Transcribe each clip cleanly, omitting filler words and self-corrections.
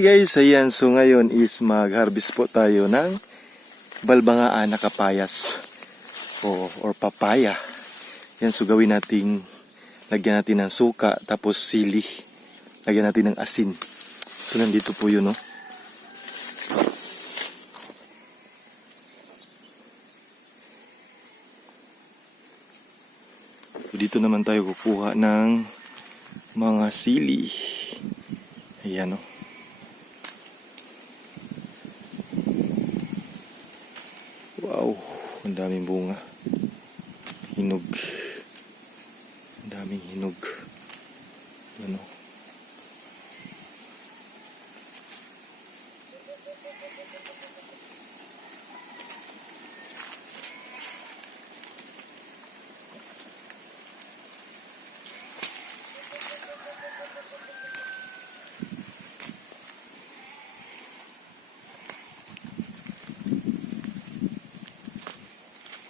Hey guys, ayan. So ngayon is mag-harvest po tayo ng balbangaan na kapayas or papaya. Yan, so gawin natin, lagyan natin ng suka, tapos sili. Lagyan natin ng asin. So nandito po yun, no? Dito naman tayo kukuha ng mga sili. Ayan, no? Wow, ang daming bunga. Hinog. Ang daming hinog. Ano?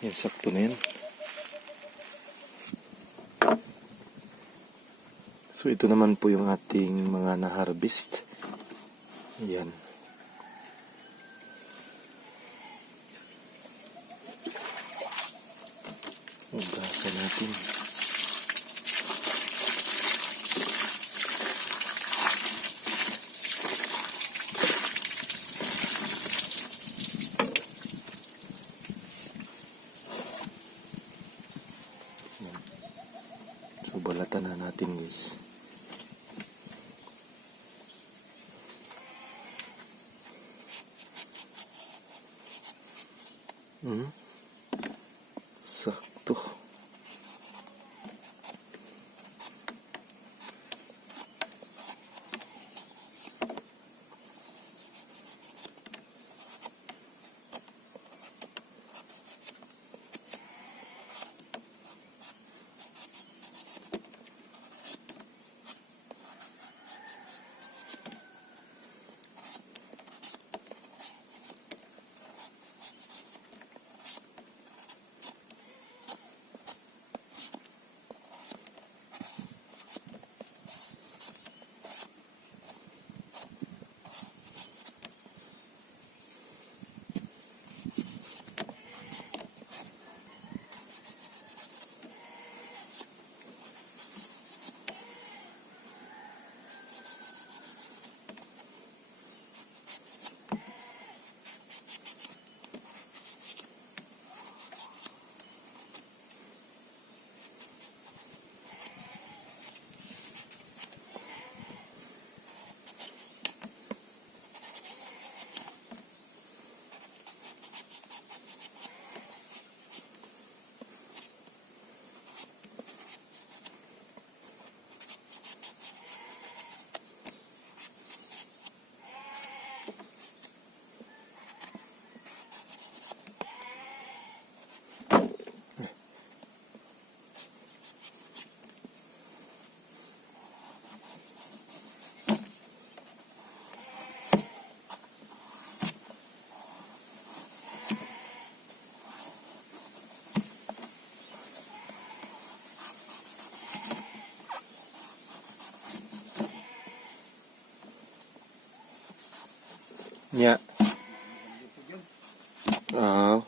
Yan, sakto na yan. So ito naman po yung ating mga na-harvest. Yan. Ugasan natin. So balatan na natin, guys. Sakto. Nya. Oh.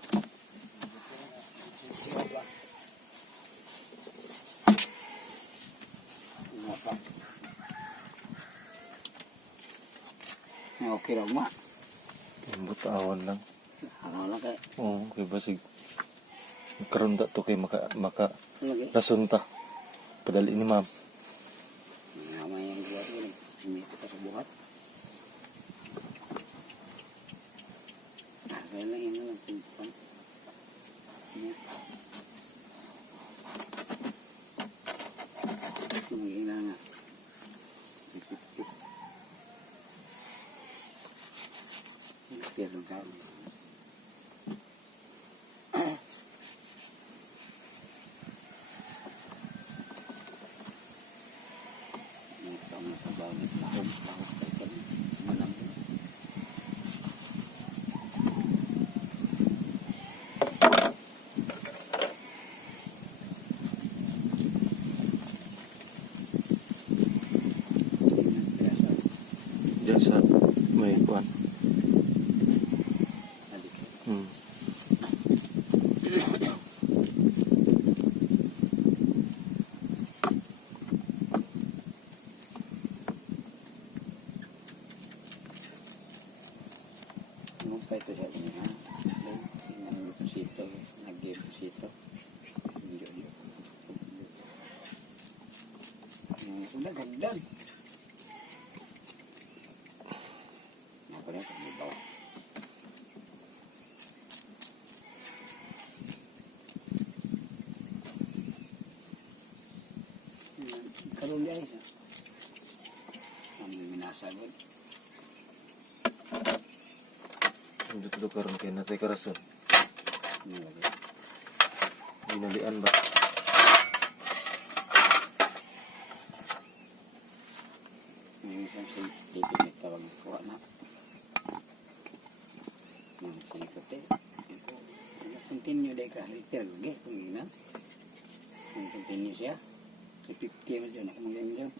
Okay lang ma. Butawan lang. Ano lang kay. Oo, kay basig. Karon da to kay maka Lagi. rasunta. Padali ni ma'am. Mama yang buat ini simito ka sa buhat. Kaya lang yun lang simpan. Mag-ina nga. Kaya lang tayo. Diyan sa Dan. Apa dah tak boleh bawa. Karun dia isa. Kami minasa gud. Ang dito karon kay natay karason. Ini lagi. Ginalian ba? Ini kan si dikit ni tawag ko na. Nang sikote. Ito. Continue dai ka helper ge pangina. Continue siya. Si 50 mo dyan ako magayon dyan.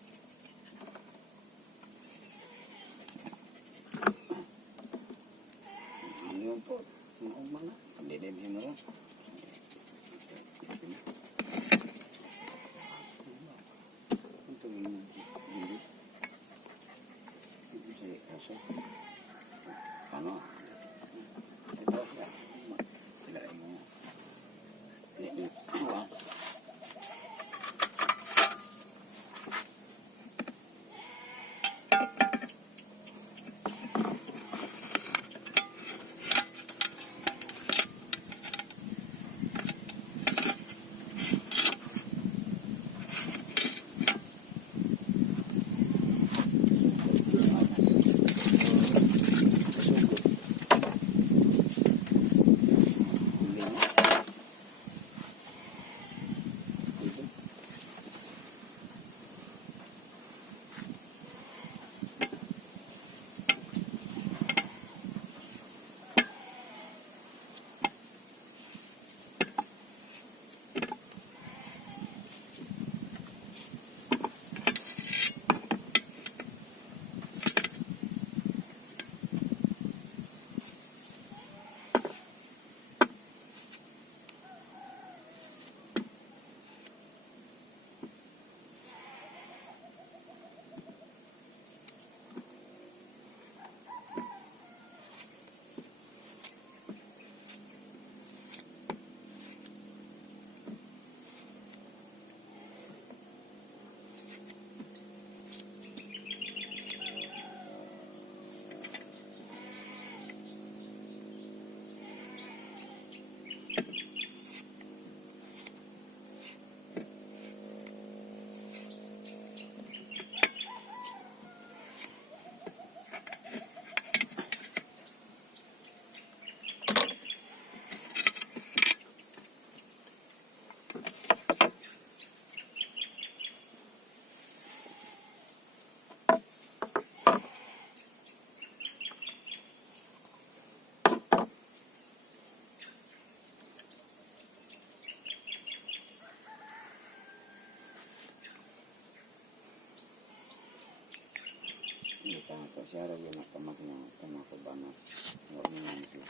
Ano po? Mauma na. Hindi din mo lang. Ito yung hindi. Ito siya kaso. Ano? Ito siya. Sila mo. Wow. Hindi ka na to siya rin yung tamak niya. Tamak ko ba na? Huwag mo naman siya.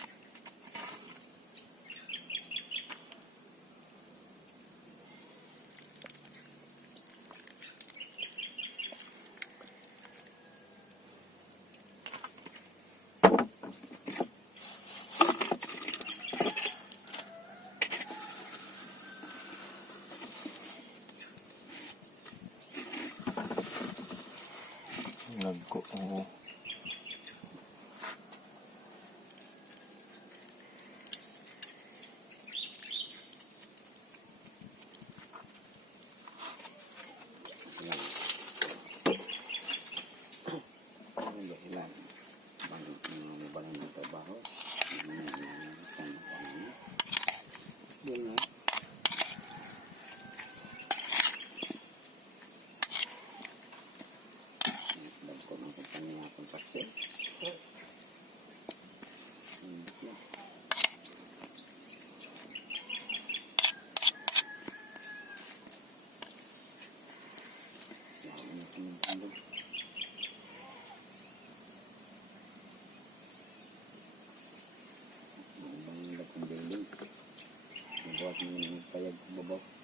Nagko. Oo. Hindi sila. Bakit mga balang ng trabaho? Yun nga. Dagko ng kumpanya akong taksi. Buat mo yung payag bubok.